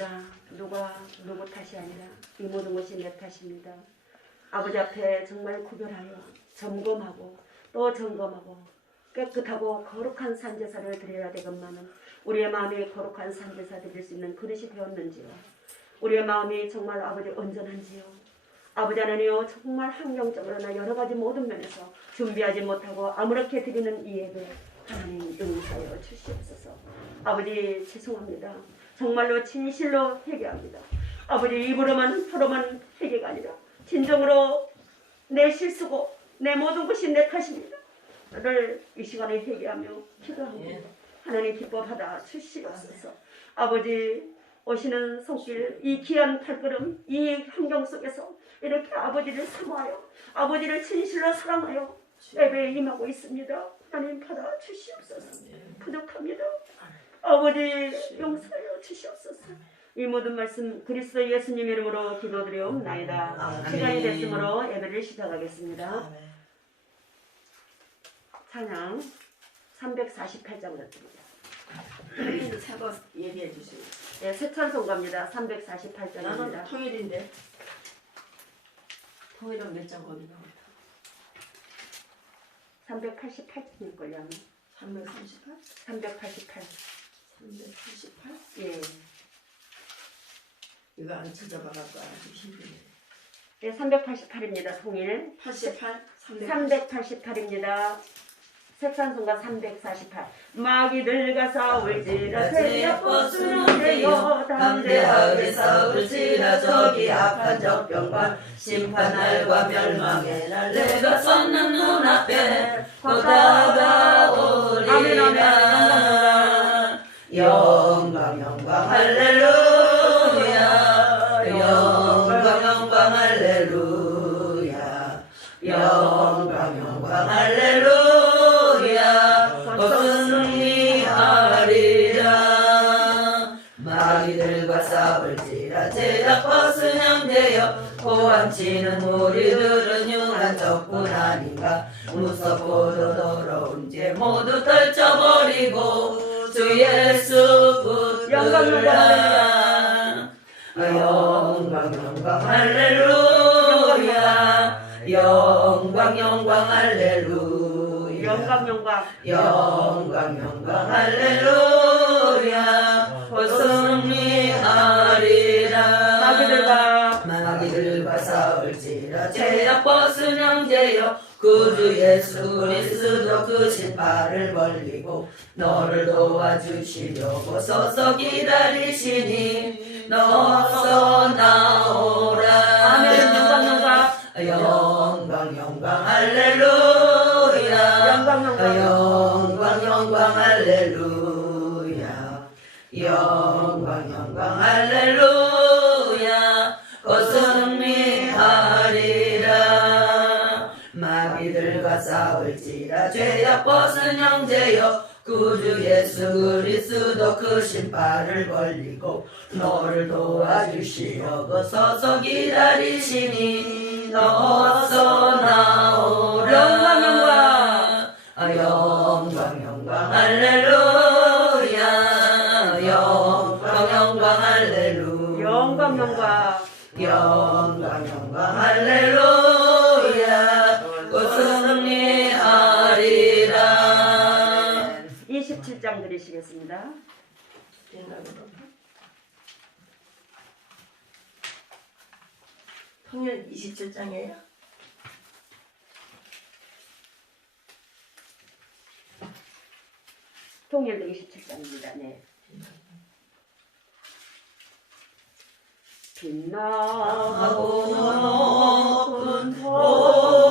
나 누가 누구 탓이 아니라 이 모든 것이 내 탓입니다. 아버지 앞에 정말 구별하여 점검하고 또 점검하고 깨끗하고 거룩한 산제사를 드려야 되건만은 우리의 마음이 거룩한 산제사 드릴 수 있는 그릇이 되었는지요. 우리의 마음이 정말 아버지 온전한지요. 아버지 하나님요 정말 환경적으로나 여러 가지 모든 면에서 준비하지 못하고 아무렇게 드리는 이 예배 하나님 용서하여 주시옵소서. 아버지 죄송합니다. 정말로 진실로 회개합니다. 아버지 입으로만 혀로만 회개가 아니라 진정으로 내 실수고 내 모든 것이 내 탓입니다. 를이 시간에 회개하며 기도합니다. 하나님 기뻐 받아 주시옵소서. 아버지 오시는 손길 이 귀한 발걸음 이 환경 속에서 이렇게 아버지를 사모하여 아버지를 진실로 사랑하여 예배에 임하고 있습니다. 하나님 받아 주시옵소서. 부족합니다. 아버지 용서하여 주시옵소서. 이 모든 말씀 그리스도 예수님 이름으로 기도드리옵나이다. 아멘. 시간이 됐으므로 예배를 시작하겠습니다. 찬양 348장으로 듭니다. 세번 얘기해 주세요. 예, 새찬송가입니다. 나는 348장입니다. 통일인데 통일은 몇 장 거기 나온다. 388장일걸요. 아마. 338? 388. 388? 예. 이거 안 찾아봐갖고 아주 힘드네. 예, 388입니다. 통일. 88? 388 입니다. 색산송가 348. 마귀들과 싸울지라 새벽 버스는 되어 담대하게 싸울지라 저기 악한 적병과 심판날과 멸망의 날 내가 섰는 눈앞에 곧 다가 고함치는 우리들은 적뿐 아닌가? 무섭고도 더러운 죄 모두 떨쳐버리고 주 예수 영광, 붙들라 영광 영광 할렐루야. 영광 영광 할렐루야. 영광 영광. 영광 영광 할렐루야. 곧 승리 싸울지라 죄악 벗은 형제여 구주 예수 그리스도 그 신발을 벌리고 너를 도와주시려고 서서 기다리시니 너서 나오라. 아멘. 영광 영광. 영광 영광 할렐루야. 영광 영광. 영광 영광 할렐루야. 영광 영광 할렐루야 싸울지라 죄악 벗은 형제여 구주 예수 그리스도 그 신발을 벌리고 너를 도와주시려고 서서 기다리시니 너서 나오라. 영광, 영광. 아, 영광 영광 할렐루야. 영광 영광 할렐루야. 영광 영광. 영광 드리시겠습니다. 통일 27장이에요? 통일도 27장입니다. 네. 빛나고 높은 보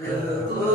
Good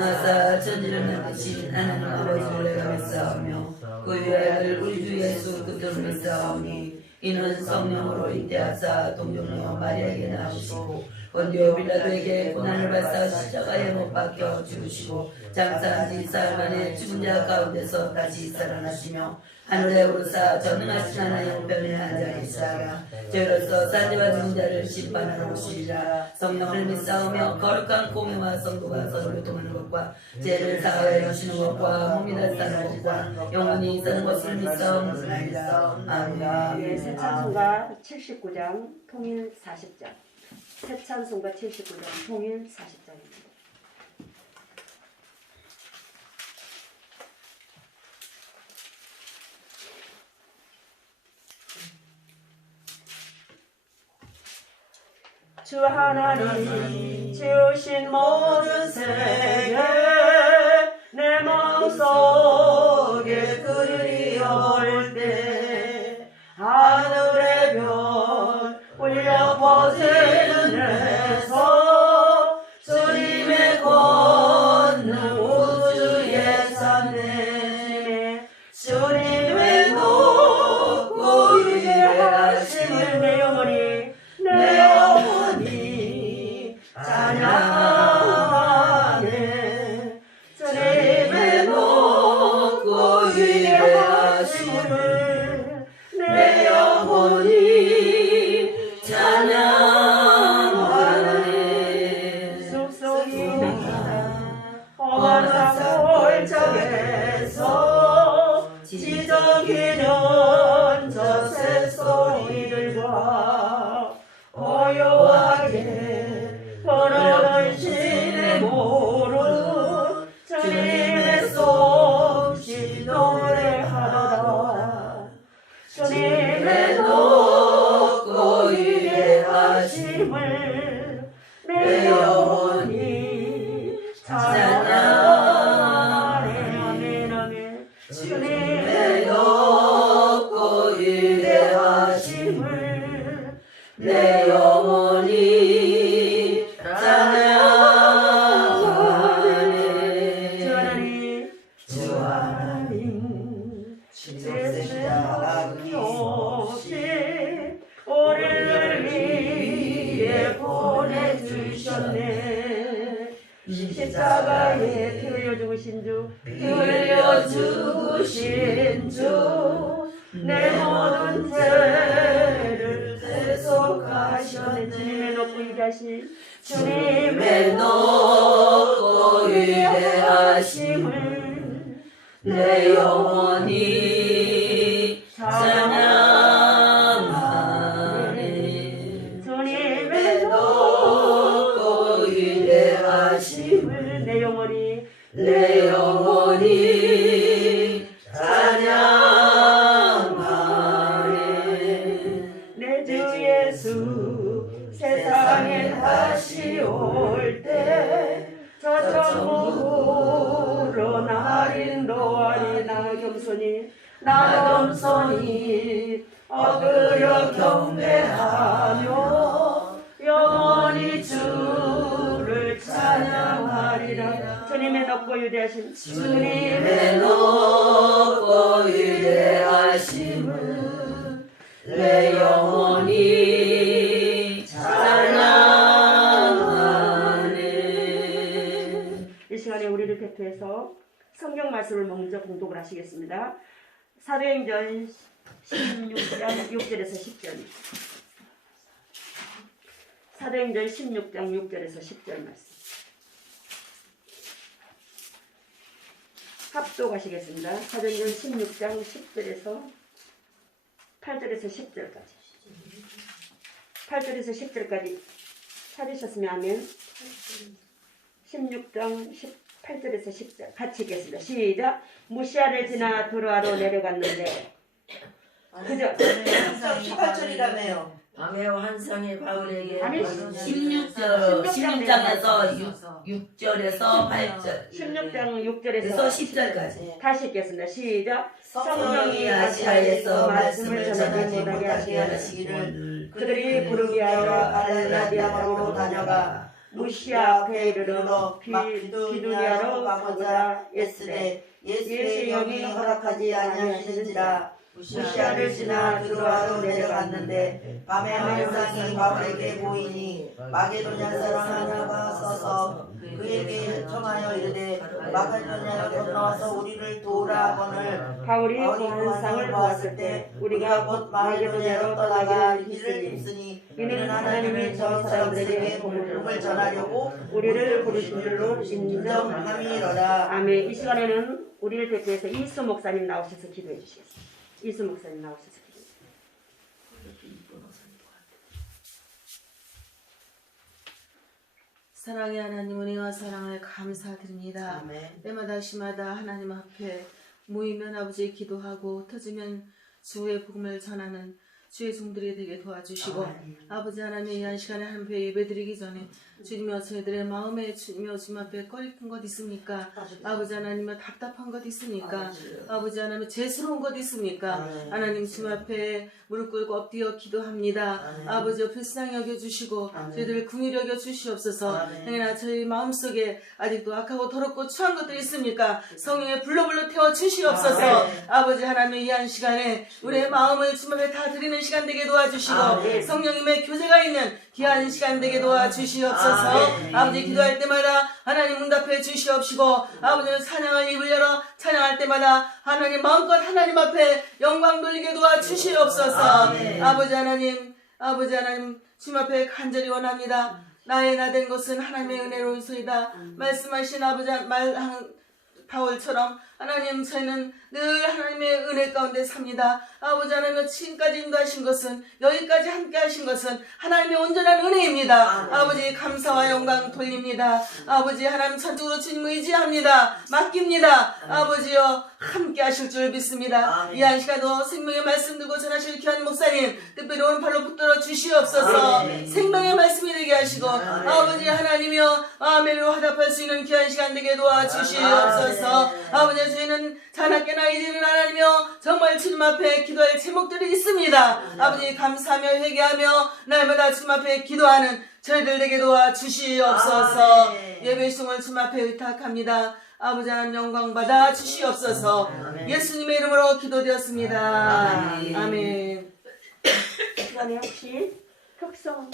전하사 천지를 만드신 하나님 아버지를 내가 믿사오며 그 외아들 우리 주 예수 그들을 믿사오니 이는 성령으로 인대하사 동정녀 마리아에게 나오시고 원디오 빌라도에게 고난을 받사 십자가에 못 박혀 죽으시고 장사한 지 사흘 만에 죽은 자 가운데서 다시 살아나시며 하늘에 오르사 전능하신 하나님 편에 앉아 계시다가 저로서 산지와 죽은 자를 심판하러 오시리라. 성령을 믿사오며 거룩한 공예와 성도가 서로 교통하는 것과 죄를 사하여 여시는 것과 몸이 다 사는 것과 영원히 사는 것을 믿사옵나이다. 아멘. 예, 새 찬송가 79장 통일 40장. 새 찬송가 79장 통일 40장입니다. 주 하나님 주신 모든 세계 내 마음속 위 주님의 높고 위대하심을 내 영혼이 찬양하네. 주 하나님 제수의 없이 우리를 위해 보내주셨네. 십자가에 피 흘려 죽으신 주, 죽으신 주, 내 모든 죄를 대속하셨네. 높고 위대하신 주님의 높고 위대하심을 내 영혼이 찬양하네. 주님의 높고 위대하심을 내 영혼이 내 영혼이 주님의 높고 위대하신 주님의 높고 위대하심을 내 영혼이 찬양하네 이 시간에 우리를 대표해서 성경 말씀을 먼저 공독을 하시겠습니다. 사도행전 16장 6절에서 10절. 사도행전 16장 6절에서 10절 말씀. 합독하시겠습니다. 사도행전 16장 10절에서 8절에서 10절까지. 8절에서 10절까지 찾으셨으면 하면 16장 18절에서 10절 같이 읽겠습니다. 시작. 무시아를 지나 두로아로 내려갔는데 그죠? 18절이라며요. 밤에 환상의 바울에게 아니, 16절 16장에서 6, 절에서 8절. 16장 에서 6절에서 10절까지. 다시 읽겠습니다. 시작. 성령이 아시아에서 말씀을 전하지 못하게 하시기를 하시기를 그들이 부르기 하여 아르라디아 땅으로 다녀가 무시아 앞에 이르러 비- 비두리아로 가고자 애쓰되 예수의 영이 허락하지 아니하시는지라 무시아를 지나 드로아로 내려갔는데 밤에 환상이 바울에게 보이니 마게도냐 사람 하나가 서서 그에게 청하여 이르되 마게도냐로 건너와서 우리를 도우라 하거늘 바울이 환상을 보았을 때 우리가 곧 마게도냐로 떠나가 길을 입으니 이는 하나님이 저 사람들에게 복음을 전하려고 우리를 부르신 줄로. 인정함이로다. 아멘. 이 시간에는 우리를 대표해서 이수 목사님 나오셔서 기도해 주시겠습니다. 이수 목사님 나오셔서. 사랑의 하나님 은혜와 사랑을 감사드립니다. 아멘. 때마다 시마다 하나님 앞에 모이면 아버지 기도하고 터지면 주의 복음을 전하는 주의 종들이 되게 도와주시고 아버지 하나님 이한 시간에 한배 예배드리기 전에 주님여 저희들의 마음에 주님여 주님 앞에 꺼리큰 것 있습니까? 아버지 하나님은 답답한 것 있습니까? 아버지 하나님 죄스러운 것 있습니까? 하나님 주님 앞에 무릎 꿇고 엎드려 기도합니다. 아버지 불쌍히 여겨 주시고 아멘. 저희들을 궁히 여겨 주시옵소서. 아멘. 행여나 저희 마음속에 아직도 악하고 더럽고 추한 것들이 있습니까? 성령의 불로불로 태워 주시옵소서. 아멘. 아버지 하나님 이한 시간에 우리의 마음을 주님 앞에 다 드리는 시간 되게 도와주시고. 성령님의 교제가 있는 귀한 시간 되게 도와주시옵소서. 아멘. 아버지 기도할 때마다 하나님 응답해 주시옵시고 아버지는 찬양을 입을 열어 찬양할 때마다 하나님 마음껏 하나님 앞에 영광 돌리게 도와주시옵소서. 아버지 하나님 아버지 하나님 주님 앞에 간절히 원합니다. 나의 나 된 것은 하나님의 은혜로소이다. 말씀하신 아버지 말한 바울처럼 하나님 저희는 늘 하나님의 은혜 가운데 삽니다. 아버지 하나님 지금까지 인도하신 것은 여기까지 함께 하신 것은 하나님의 온전한 은혜입니다. 아멘. 아버지 감사와 영광 돌립니다. 아버지 하나님 천국으로 주님 의지합니다. 맡깁니다. 아 버지여 함께 하실 줄 믿습니다. 이한 시간도 생명의 말씀 들고 전하실 귀한 목사님 특별히 오른팔로 붙들어 주시옵소서 아멘. 생명의 말씀이 되게 하시고 아멘. 아버지 하나님이여 아멘으로 화답할 수 있는 귀한 시간 되게 도와주시옵소서. 아버지 저희는 자나깨나 이제는 하나님이여 정말 주님 앞에 기도할 제목들이 있습니다 아버지 감사하며 회개하며 날마다 주님 앞에 기도하는 저희들에게 도와 주시옵소서 아멘. 예배 시송을 주님 앞에 의탁합니다 아버지 하나님 영광 받아 주시옵소서 아멘. 예수님의 이름으로 기도드렸습니다 아멘. 아멘. 시간에 혹시 흑성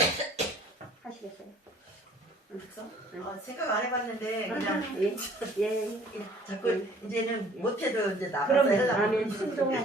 하시겠어요? 어, 생각 안 해봤는데 그냥 예, 예. 자꾸 이제는 못해도 이제 나가서 그럼 하려고 아멘 순종하시